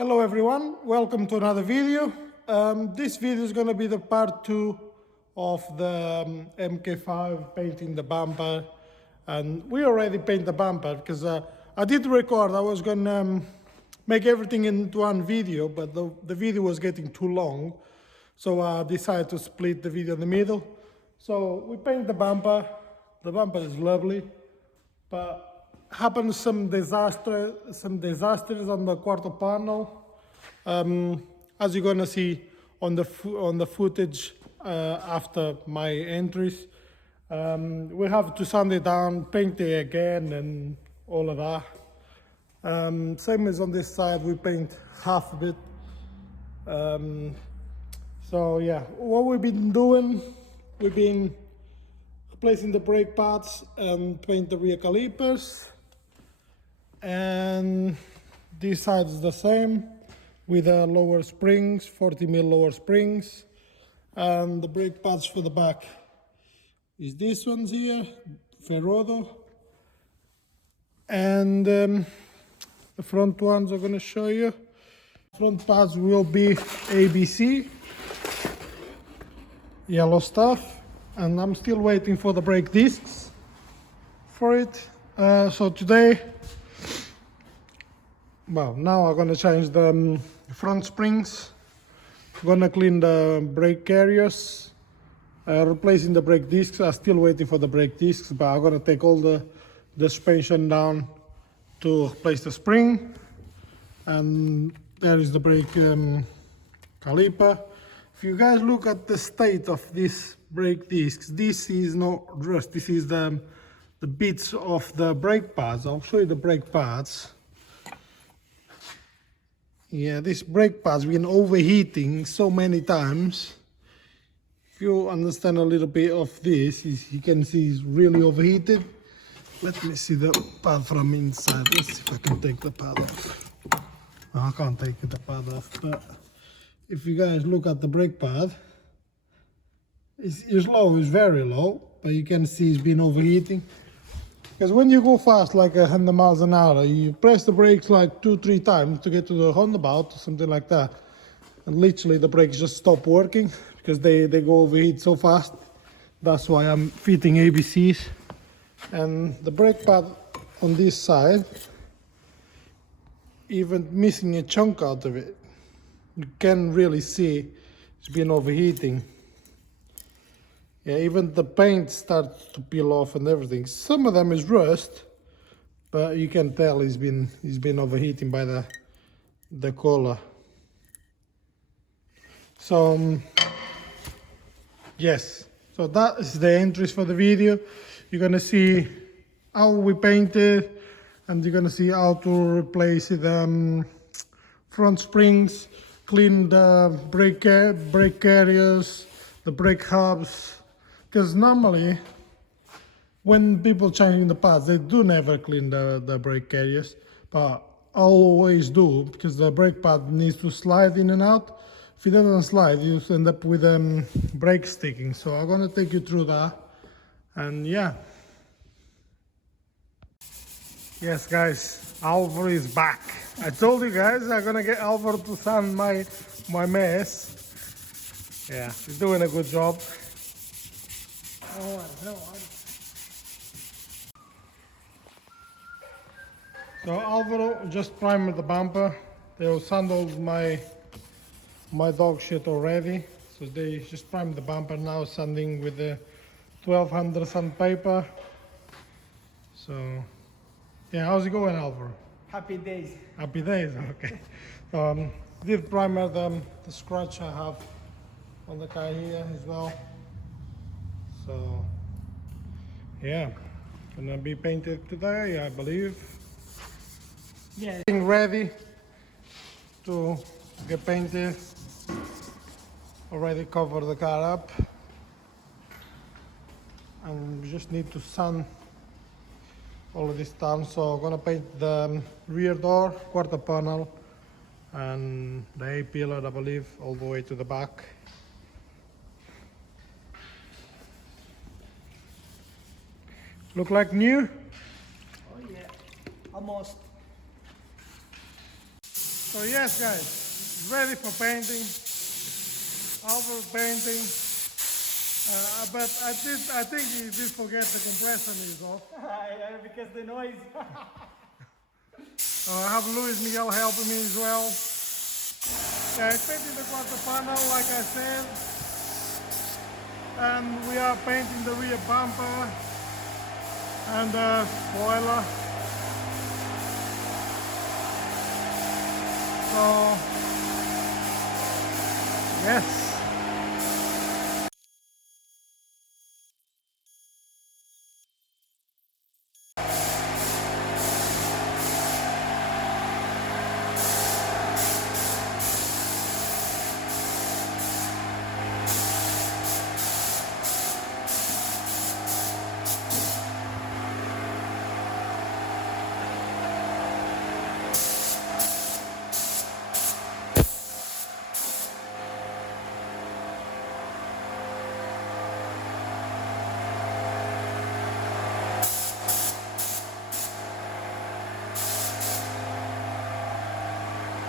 Hello everyone, welcome to another video. This video is going to be the part 2 of the MK5 painting the bumper, and we already painted the bumper because I did record. I was going to make everything into one video, but the video was getting too long, so I decided to split the video in the middle. So we painted the bumper is lovely, but happened some disasters on the quarter panel, as you're gonna see on the footage after my entries. We have to sand it down, paint it again, and all of that. Same as on this side, we paint half of it. So yeah, what we've been doing, we've been replacing the brake pads and paint the rear calipers. And this side is the same with lower springs, 40mm lower springs, and the brake pads for the back is this ones here, Ferrodo, and the front ones I'm going to show you. Front pads will be ABC, yellow stuff, and I'm still waiting for the brake discs for it. So today, well, now I'm gonna change the front springs. I'm gonna clean the brake carriers, replacing the brake discs. I'm still waiting for the brake discs, but I'm gonna take all the suspension down to replace the spring. And there is the brake caliper. If you guys look at the state of this brake discs, this is not rust. This is the bits of the brake pads. I'll show you the brake pads. Yeah, this brake pad's been overheating so many times. If you understand a little bit of this, you can see it's really overheated. Let me see the pad from inside. Let's see if I can take the pad off. No, I can't take the pad off, but if you guys look at the brake pad, it's low, it's very low, but you can see it's been overheating. Because when you go fast, like 100 miles an hour, you press the brakes like 2-3 times to get to the roundabout or something like that. And literally the brakes just stop working because they go overheat so fast. That's why I'm fitting ABCs. And the brake pad on this side, even missing a chunk out of it, you can really see it's been overheating. Yeah, even the paint starts to peel off and everything. Some of them is rust, but you can tell it's been overheating by the color. So yes, so that is the entries for the video. You're gonna see how we painted, and you're gonna see how to replace the front springs, clean the brake carriers, the brake hubs. Because normally, when people changing the pads, they do never clean the brake carriers, but I'll always do, because the brake pad needs to slide in and out. If it doesn't slide, you end up with brake sticking. So I'm gonna take you through that, and yeah. Yes, guys, Alvaro is back. I told you guys I'm gonna get Alvaro to sand my mess. Yeah, he's doing a good job. So Alvaro just primed the bumper. They sanded my dog shit already. So they just primed the bumper now, sanding with the 1200 sandpaper. So yeah, how's it going, Alvaro? Happy days. Happy days, okay. Did primer the scratch I have on the car here as well. So yeah, gonna be painted today, I believe. Yeah. Getting ready to get painted. Already covered the car up, and we just need to sand all of this down. So I'm gonna paint the rear door, quarter panel, and the A pillar, I believe, all the way to the back. Look like new? Oh yeah, almost. So yes, guys, ready for painting. Over painting. But I think he did forget the compressor is off. Yeah, because the noise. I have Luis Miguel helping me as well. Yeah, it's painting the quarter panel, like I said. And we are painting the rear bumper and the spoiler. So, yes.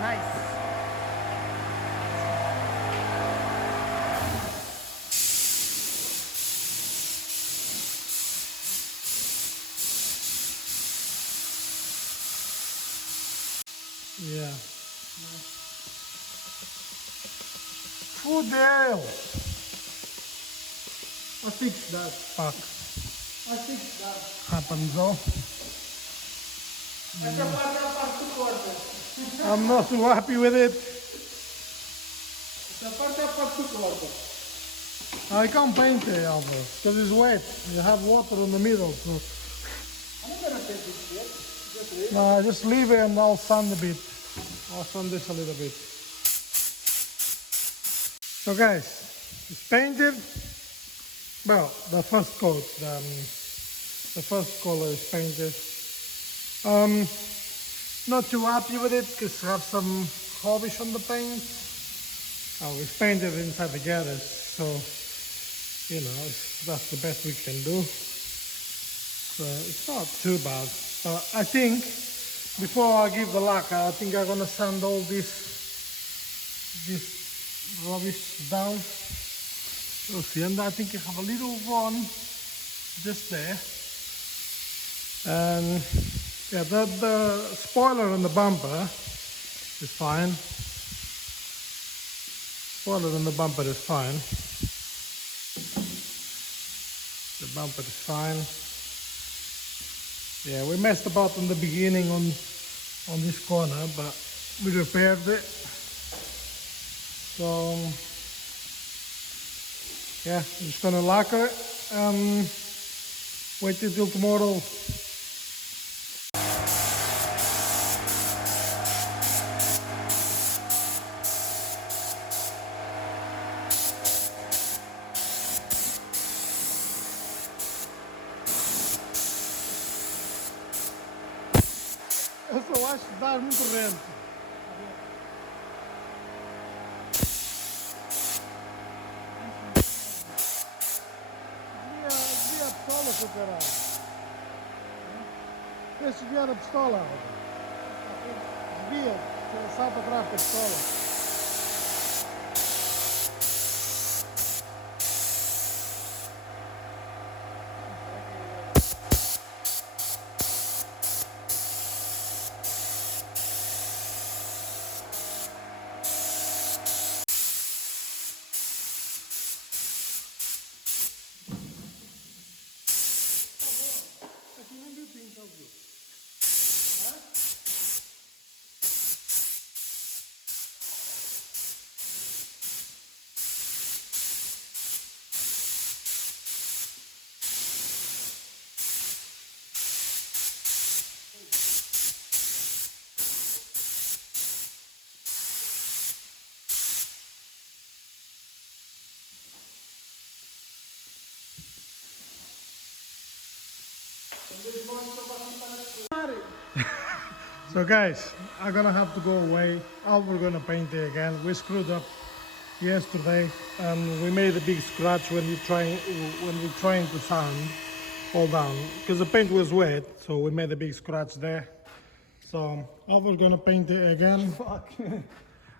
Nice. Yeah. Fudeu! I fixed that. Fuck. I fixed that. Happens though. Essa parte tu corta. I'm not too happy with it. Essa parte tu corta. I can't paint it, Alvaro, because it's wet. You have water in the middle, so. I'm not gonna paint it yet. Just leave. No, just leave it and I'll sand a bit. I'll sand this a little bit. So guys, it's painted. Well, the first coat, the first color is painted. Not too happy with it because I have some hobbies on the paint. Oh, it's painted inside the garage, so you know that's the best we can do. So it's not too bad. I think before I give the lacquer, I think I'm gonna sand all this rubbish down. You'll see, and I think I have a little one just there. And yeah, the spoiler and the bumper is fine. Spoiler and the bumper is fine. The bumper is fine. Yeah, we messed about in the beginning on this corner, but we repaired it. So yeah, I'm just gonna lacquer it. Wait till tomorrow. Eu só acho que dá muito rento. Desvia a pistola, seu caralho. Tens de desviar a pistola. Desvia, salta atrás com a pistola. So guys, I'm gonna have to go away. We're gonna paint it again. We screwed up yesterday and we made a big scratch when we're trying to sand all down because the paint was wet, so we made a big scratch there. So I was gonna paint it again. Fuck.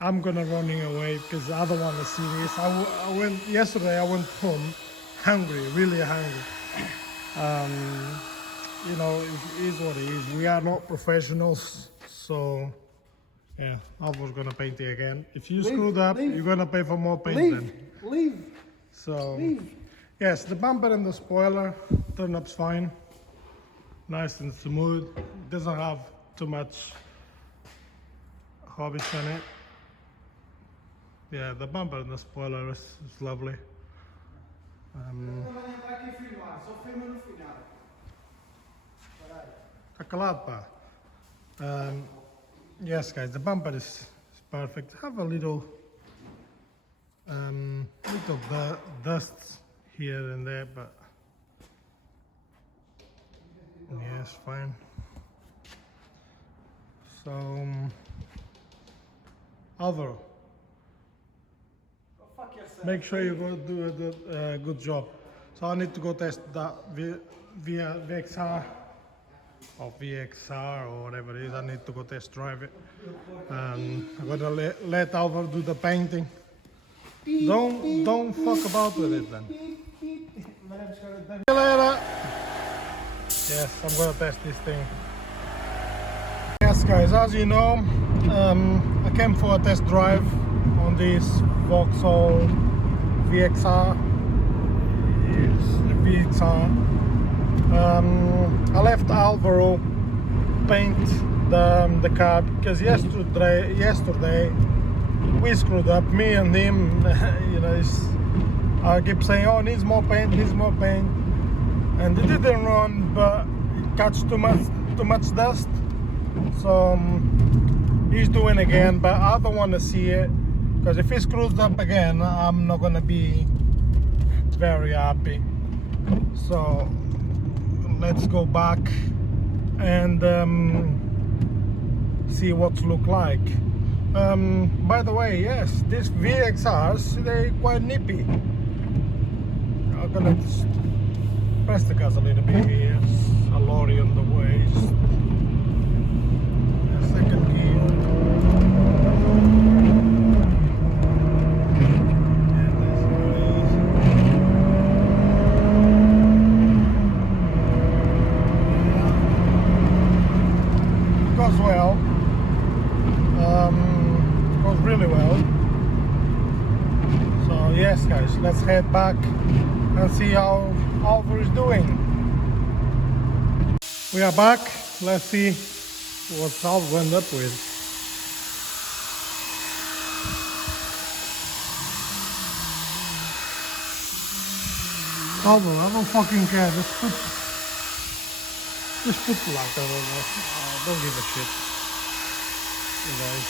I'm gonna running away because I don't want to see this. I went yesterday. I went home hungry, really hungry. You know, it is what it is. We are not professionals, so yeah, I was gonna paint it again. If you screwed up, you're gonna pay for more paint then. Leave. So yes, the bumper and the spoiler turn up's fine, nice and smooth. Doesn't have too much hobbies in it. Yeah, the bumper and the spoiler is lovely. Tá calado, pá. Yes, guys, the bumper is perfect. Have a little dust here and there, but yes, fine. So Alvaro, make sure you go do a good job. So I need to go test that via VXR or VXR or whatever it is. I need to go test drive it. I'm gonna let Alvaro do the painting. Don't fuck about with it then. See you later. Yes, I'm gonna test this thing. Yes, guys, as you know, I came for a test drive on this Vauxhall VXR. Yes, the VXR. I left Alvaro paint the car because yesterday we screwed up, me and him. You know, I keep saying, oh, needs more paint, and it didn't run, but it catch too much dust. So he's doing again, but I don't want to see it because if he screws up again, I'm not gonna be very happy. So let's go back and see what's look like. By the way, yes, these VXRs, they're quite nippy. I'm gonna just press the gas a little bit here. A lorry on the way. Second gear. Goes well. Goes really well. So yes, guys, let's head back and see how Alvaro is doing. We are back. Let's see what Alvaro ended up with. Alvaro, I don't fucking care. Just put the light over. Don't give a shit. You guys.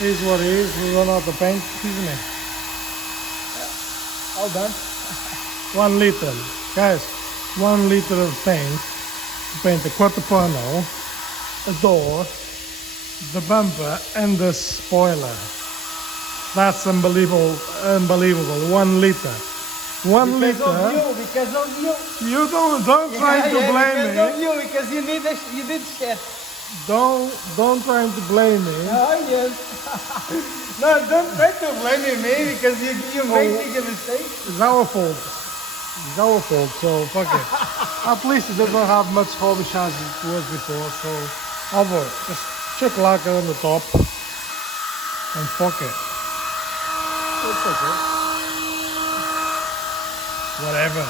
It is what it is. We run out of paint, isn't it? All done. 1 liter. Guys, 1 liter of paint to paint the quarter panel, a door, the bumper and the spoiler. That's unbelievable. 1 liter. 1 liter. Because of you. You don't try to blame because me. of you, because you did shit. Don't try to blame me. Oh yes. No, don't try to blame me because you made a mistake. It's our fault. It's our fault. So fuck it. At least it doesn't have much hobby as it was before. So over. Just check lacquer on the top and fuck it. It's okay. Whatever.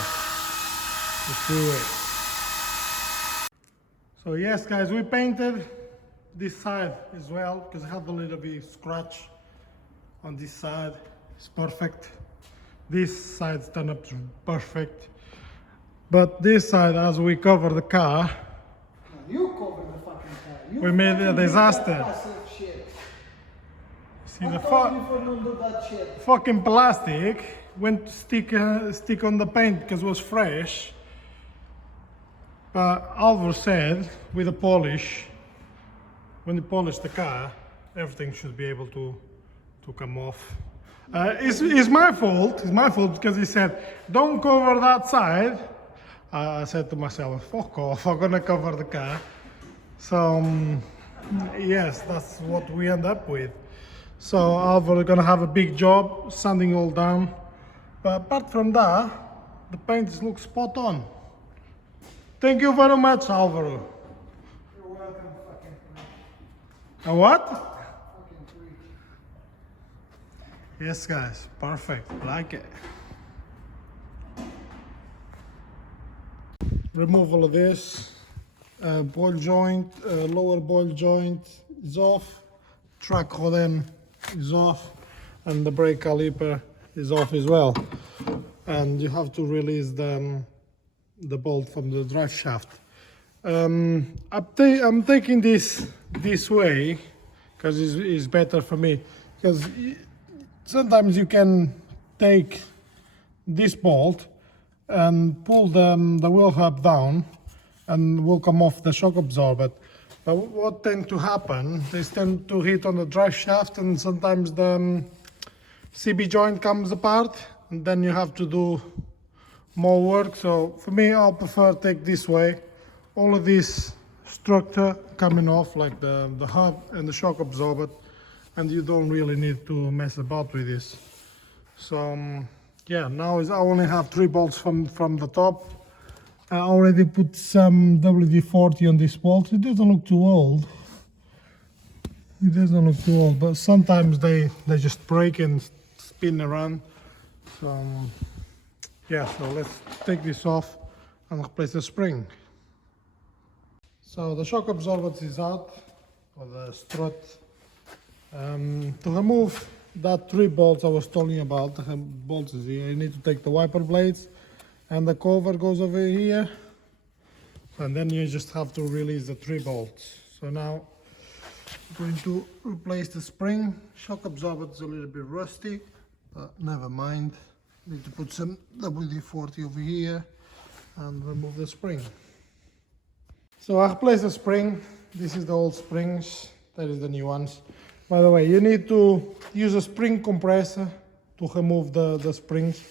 Just do it. So yes, guys, we painted this side as well because I have a little bit of scratch on this side. It's perfect. This side's turned up perfect. But this side, as we cover the car, You covered the fucking car. You we made a fucking did disaster. that passive shit. See I the told you for don't do that shit. fucking plastic went to stick on the paint because it was fresh. But Alvaro said with the polish, when you polish the car, everything should be able to come off. It's my fault. It's my fault because he said, don't cover that side. I said to myself, fuck off, I'm gonna cover the car. So yes, that's what we end up with. So Alvaro gonna have a big job sanding all down. But apart from that, the paint looks spot on. Thank you very much, Alvaro. You're welcome, fucking freak. A what? Fucking freak. Yes, guys, perfect. Like it. Removal of this ball joint, lower ball joint is off, track rodem is off, and the brake caliper is off as well. And you have to release the bolt from the drive shaft. I'm taking this way because it's better for me. Because sometimes you can take this bolt and pull the wheel hub down and will come off the shock absorber. But what tends to happen, they tend to hit on the drive shaft, and sometimes the CB joint comes apart, and then you have to do more work. So for me, I'll prefer take this way. All of this structure coming off, like the hub and the shock absorber, and you don't really need to mess about with this. So yeah, now I only have 3 bolts from the top. I already put some WD-40 on this bolt. It doesn't look too old. It doesn't look too old, but sometimes they just break and spin around. So yeah, so let's take this off and replace the spring. So the shock absorber is out, or the strut. To remove that 3 bolts I was telling about, the bolts is here, you need to take the wiper blades, and the cover goes over here, and then you just have to release the 3 bolts. So now I'm going to replace the spring. Shock absorber is a little bit rusty, but never mind. Need to put some WD-40 over here and remove the spring. So I replaced the spring. This is the old springs, that is the new ones. By the way, you need to use a spring compressor to remove the springs,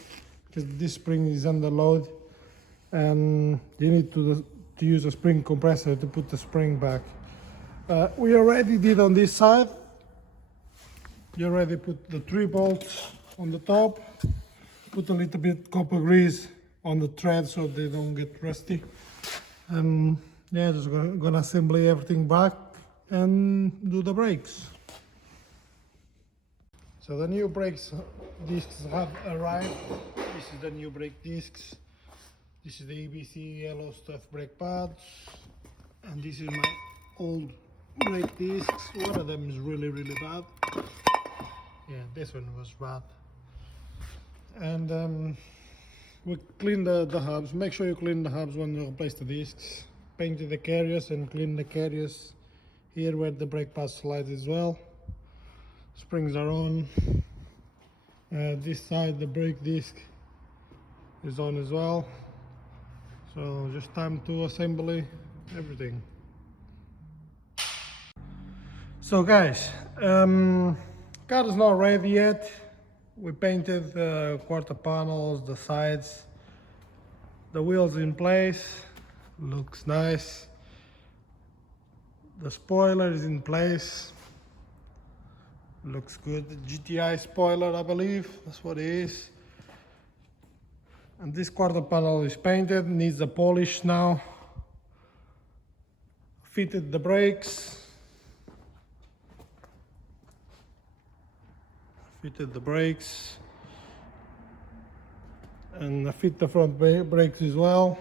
because this spring is under load, and you need to use a spring compressor to put the spring back. We already did on this side. You already put the 3 bolts on the top, put a little bit copper grease on the thread so they don't get rusty. Yeah, just gonna assemble everything back and do the brakes. So the new brakes discs have arrived. This is the new brake discs. This is the EBC yellow stuff brake pads, and this is my old brake discs. One of them is really bad. Yeah, this one was bad. And we clean the hubs. Make sure you clean the hubs when you replace the discs. Painted the carriers and clean the carriers here where the brake pad slides as well. Springs are on. This side the brake disc is on as well. So just time to assemble everything. So guys, car is not ready yet. We painted the quarter panels, the sides, the wheels in place, looks nice. The spoiler is in place, looks good. The GTI spoiler, I believe, that's what it is. And this quarter panel is painted, needs a polish now. Fitted the brakes. Fitted the brakes. And I fit the front brakes as well.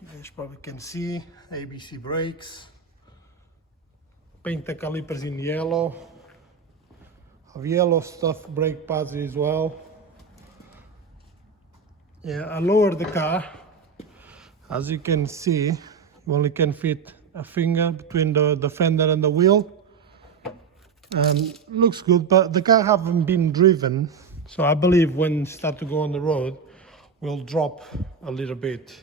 You guys probably can see, ABC brakes. Paint the calipers in yellow. Have yellow stuff brake pads as well. Yeah, I lowered the car. As you can see, you only can fit a finger between the fender and the wheel. Looks good, but the car haven't been driven, so I believe when it start to go on the road, will drop a little bit.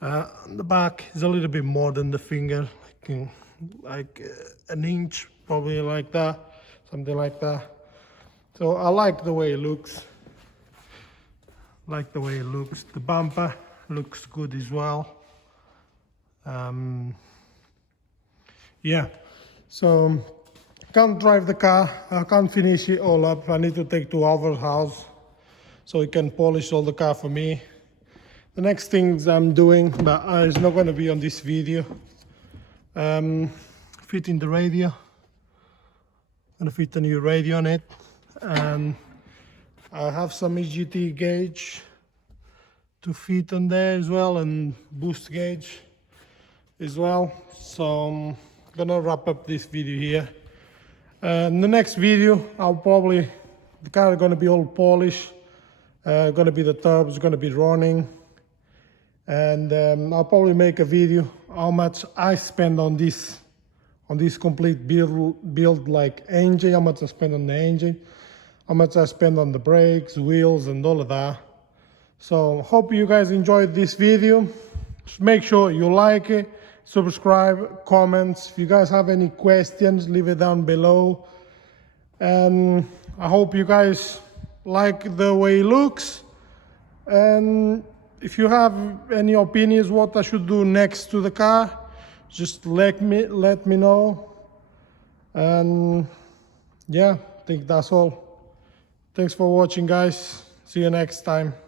The back is a little bit more than the finger, like an inch, probably like that, something like that. So I like the way it looks. Like the way it looks. The bumper looks good as well. yeah, so can't drive the car. I can't finish it all up. I need to take to Alvar's house so he can polish all the car for me. The next things I'm doing, but it's not going to be on this video, fitting the radio. Gonna fit a new radio on it, and I have some EGT gauge to fit on there as well, and boost gauge as well. So I'm gonna wrap up this video here. In the next video, the car is gonna be all polished, gonna be the turbos gonna be running, and I'll probably make a video how much I spend on this complete build, like engine, how much I spend on the engine, how much I spend on the brakes, wheels, and all of that. So hope you guys enjoyed this video. Just make sure you like it, subscribe, comments. If you guys have any questions, leave it down below. And I hope you guys like the way it looks. And if you have any opinions what I should do next to the car, just let me know. And yeah, I think that's all. Thanks for watching, guys. See you next time.